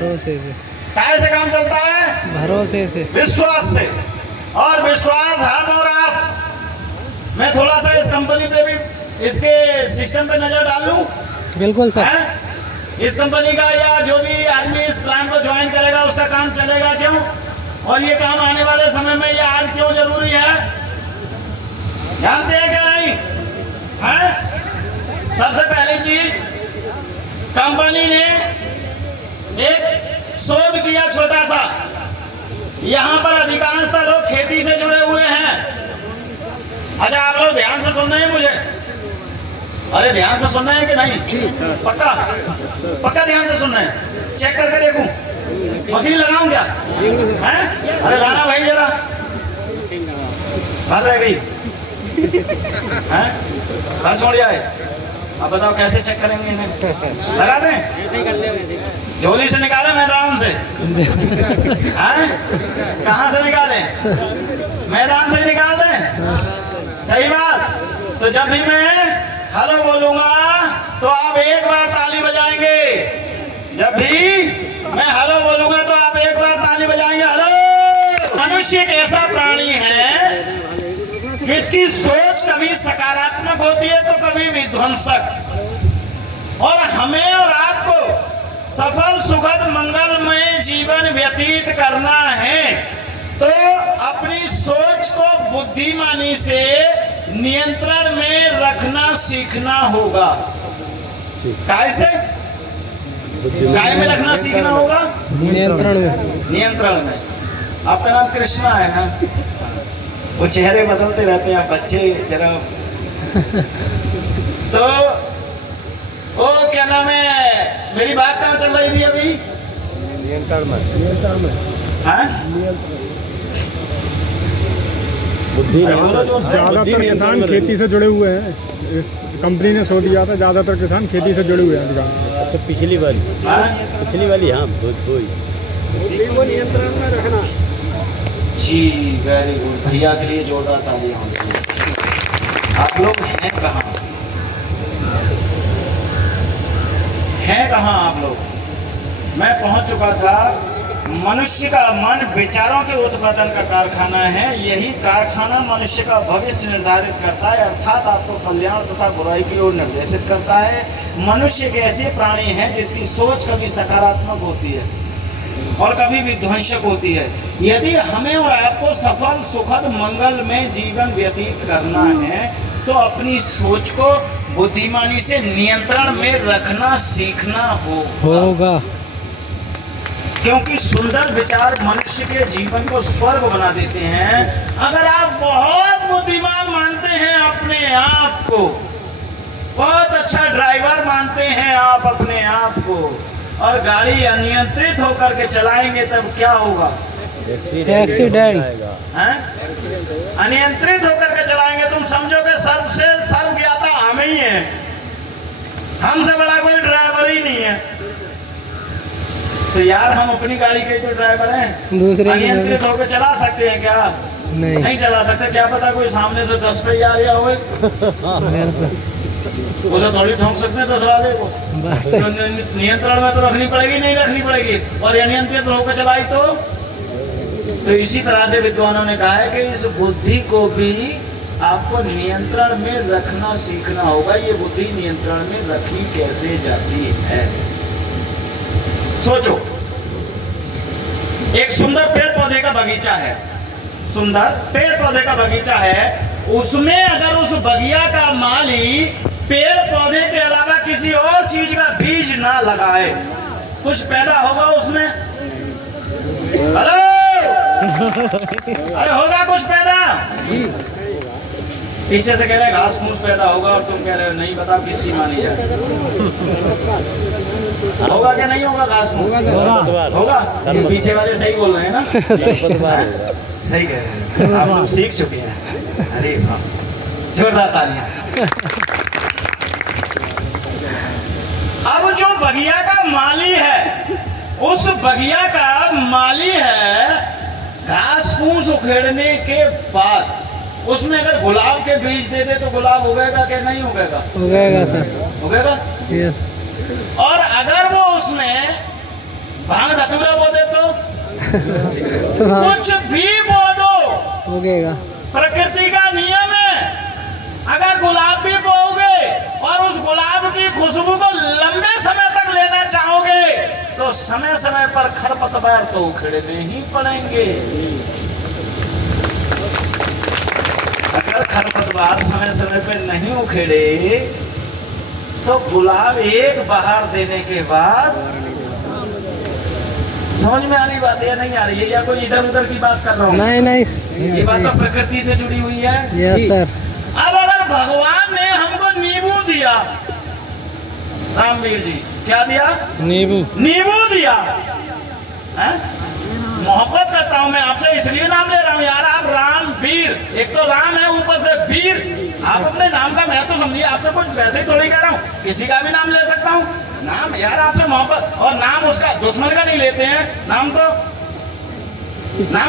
भरोसे से। कैसे काम चलता है? भरोसे से, विश्वास से। और विश्वास हम और आप, मैं थोड़ा सा इस कंपनी पे भी, इसके सिस्टम पे नजर डाल लूं। बिल्कुल सर। इस कंपनी का या जो भी आदमी इस प्लान को ज्वाइन करेगा उसका काम चलेगा क्यों, और ये काम आने वाले समय में ये आज क्यों जरूरी है, जानते हैं क्या नहीं है? सबसे पहली चीज, कंपनी ने एक शोध किया छोटा सा। यहां पर अधिकांशतः लोग खेती से जुड़े हुए हैं। अच्छा, आप लोग ध्यान से सुन रहे हैं मुझे? अरे ध्यान से सुन रहे हैं कि नहीं? पक्का पक्का ध्यान से सुन रहे हैं? चेक करके देखूं, मशीन लगाऊं क्या हैं? अरे लाना भाई जरा, बात रह गई हैं? घर छोड़ जाए। अब बताओ कैसे चेक करेंगे इन्हें? लगा दें? झोली से निकालें, मैदान से? हैं? कहाँ से निकालें? मैदान से निकाल दें? सही बात। तो जब भी मैं हेलो बोलूंगा तो आप एक बार ताली बजाएंगे। जब भी मैं हेलो बोलूंगा तो आप एक बार ताली बजाएंगे। हेलो। मनुष्य एक ऐसा प्राणी है जिसकी सोच कभी सकारात्मक होती है तो कभी विध्वंसक। और हमें और आपको सफल, सुखद, मंगलमय जीवन व्यतीत करना है तो अपनी सोच को बुद्धिमानी से नियंत्रण में रखना सीखना होगा। कैसे? काय में रखना सीखना होगा? नियंत्रण में। नियंत्रण में। आपका नाम कृष्णा है ना? वो चेहरे बदलते रहते हैं बच्चे जरा। तो वो क्या नाम है, मेरी बात कहाँ चल रही थी अभी? नियंत्रण में। नियंत्रण में। हाँ? ज्यादातर किसान खेती से जुड़े हुए हैं। इस कंपनी ने शो दिया था, ज्यादातर किसान खेती से जुड़े हुए हैं। अच्छा, पिछली वाली हाँ, वो नियंत्रण में रखना। जी वेरी गुड, भैया के लिए जोरदार तालियां होती हैं। आप लोग हैं कहाँ? हैं कहाँ आप लोग? मैं पहुंच चुका था। मनुष्य का मन विचारों के उत्पादन का कारखाना है। यही कारखाना मनुष्य का भविष्य निर्धारित करता है, अर्थात आपको कल्याण तथा बुराई की ओर निर्देशित करता है। मनुष्य एक ऐसे प्राणी है जिसकी सोच कभी सकारात्मक होती है और कभी विध्वंसक होती है। यदि हमें और आपको सफल, सुखद, मंगल में जीवन व्यतीत करना है तो अपनी सोच को बुद्धिमानी से नियंत्रण में रखना सीखना होगा। क्योंकि सुंदर विचार मनुष्य के जीवन को स्वर्ग बना देते हैं। अगर आप बहुत बुद्धिमान मानते हैं अपने आप को, बहुत अच्छा ड्राइवर मानते हैं आप अपने आप को, और गाड़ी अनियंत्रित होकर के चलाएंगे तब क्या होगा? एक्सीडेंट। अनियंत्रित होकर के चलाएंगे, तुम समझोगे सबसे सर्वज्ञाता हम ही हैं, हमसे बड़ा कोई ड्राइवर ही नहीं है। तो यार हम अपनी गाड़ी के तो ड्राइवर हैं। दूसरे अनियंत्रित होकर चला सकते हैं क्या? नहीं चला सकते। क्या पता कोई सामने से 10 पे आ रहा हो, उसे थोड़ी ठोक सकते हैं 10 वाले को। तो नियंत्रण में तो रखनी पड़ेगी, नहीं रखनी पड़ेगी। और अनियंत्रित होकर चलाई तो इसी तरह से विद्वानों ने कहा है कि इस बुद्धि को भी आपको नियंत्रण में रखना सीखना होगा। ये बुद्धि नियंत्रण में रखी कैसे जाती है? सोचो, एक सुंदर पेड़ पौधे का बगीचा है, सुंदर पेड़ पौधे का बगीचा है। उसमें अगर उस बगिया का माली पेड़ पौधे के अलावा किसी और चीज का बीज ना लगाए, कुछ पैदा होगा उसमें? हेलो, अरे होगा कुछ पैदा? पीछे से कह रहे हैं घास फूस पैदा होगा और तुम कह रहे हो नहीं, बताओ किसकी मानी जाए? होगा क्या नहीं होगा? घास फूस होगा। पीछे वाले सही बोल रहे हैं ना? सही कह रहे हैं, आप लोग सीख चुके हैं। अरे जोरदार तालियां। अब जो बगिया का माली है, उस बगिया का माली है, घास फूस उखेड़ने के बाद उसमें अगर गुलाब के बीज दे दे तो गुलाब उगेगा क्या नहीं उगेगा? उगेगा सर, उगेगा। यस। और अगर वो उसमें भांग धतूरा बो दे तो तो हाँ कुछ भी बो दो, उगेगा। प्रकृति का नियम है। अगर गुलाब भी बोओगे और उस गुलाब की खुशबू को लंबे समय तक लेना चाहोगे तो समय समय पर खरपतवार तो उखेड़ने ही पड़ेंगे। अगर खरपतवार समय समय पर नहीं उखेड़े तो गुलाब एक बहार देने के बाद, समझ में आ रही बात या नहीं आ रही है, या कोई इधर उधर की बात कर रहा हूँ? नहीं नहीं, ये बात तो प्रकृति से जुड़ी हुई है। Yes sir. अब अगर भगवान ने हमको नींबू दिया, रामवीर जी क्या दिया? नींबू। नींबू दिया है? मोहब्बत करता हूं मैं आपसे इसलिए नाम ले रहा हूं यार, आप रामवीर, एक तो राम है ऊपर से वीर, आप अपने नाम का महत्व समझिए। आपसे कुछ वैसे ही थोड़ी कह रहा हूं, किसी का भी नाम ले सकता हूं। नाम यार आपसे मोहब्बत, और नाम उसका दुश्मन का नहीं लेते हैं। नाम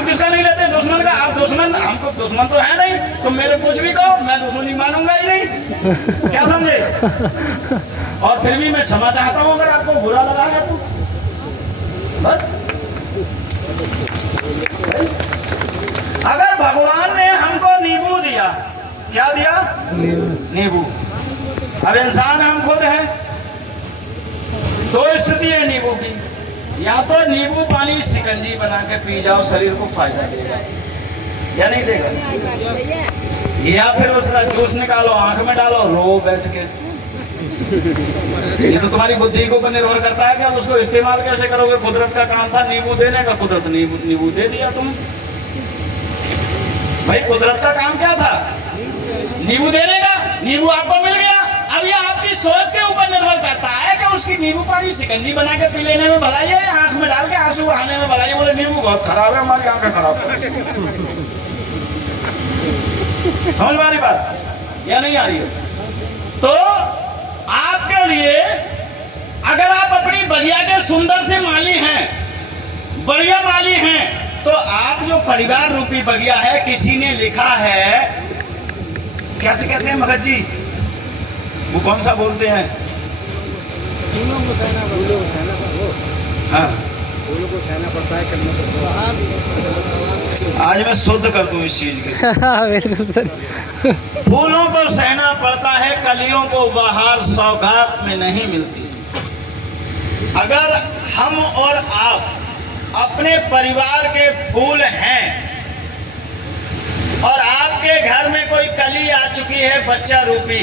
किसका नहीं लेते? दुश्मन का। आप दुश्मन, हमको दुश्मन तो है नहीं, तुम मेरे कुछ भी कहो मैं दुश्मनी मानूंगा ही नहीं, क्या समझे? और फिर भी मैं क्षमा चाहता हूं अगर आपको बुरा लगा है तो बस। अगर भगवान ने हमको नींबू दिया, क्या दिया? नींबू। अब इंसान हम खुद हैं, दो स्थिति है नींबू की, या तो नींबू पानी शिकंजी बना के पी जाओ, शरीर को फायदा देगा या नहीं देगा, या फिर उसका जूस निकालो, आंख में डालो, रो बैठ के। ये तो तुम्हारी बुद्धि के ऊपर निर्भर करता है कि आप उसको इस्तेमाल कैसे करोगे। कुदरत का काम था नींबू देने का, कुदरत नींबू दे दिया तुम। भाई कुदरत का काम क्या था? नींबू देने का, नींबू आपको मिल गया। अब ये आपकी सोच के ऊपर निर्भर करता है कि उसकी नींबू पानी शिकंजी बना के पी लेने में भलाई है, आंख में डाल के आंसू बहाने में भलाई है। बोले नींबू बहुत खराब है, हमारी आंखें खराब है। समझ में आ रही बात या नहीं आ रही है? तो आपके लिए अगर आप अपनी बगिया के सुंदर से माली हैं, बढ़िया माली हैं, तो आप जो परिवार रूपी बगिया है, किसी ने लिखा है, कैसे कहते हैं मगध जी, वो कौन सा बोलते हैं? हाँ, पड़ता है, करना पड़ता है। आज मैं शुद्ध कर दूं इस चीज के। बिल्कुल सर। फूलों को सहना पड़ता है, कलियों को बाहर सौगात में नहीं मिलती। अगर हम और आप अपने परिवार के फूल हैं और आपके घर में कोई कली आ चुकी है बच्चा रूपी,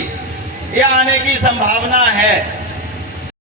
या आने की संभावना है,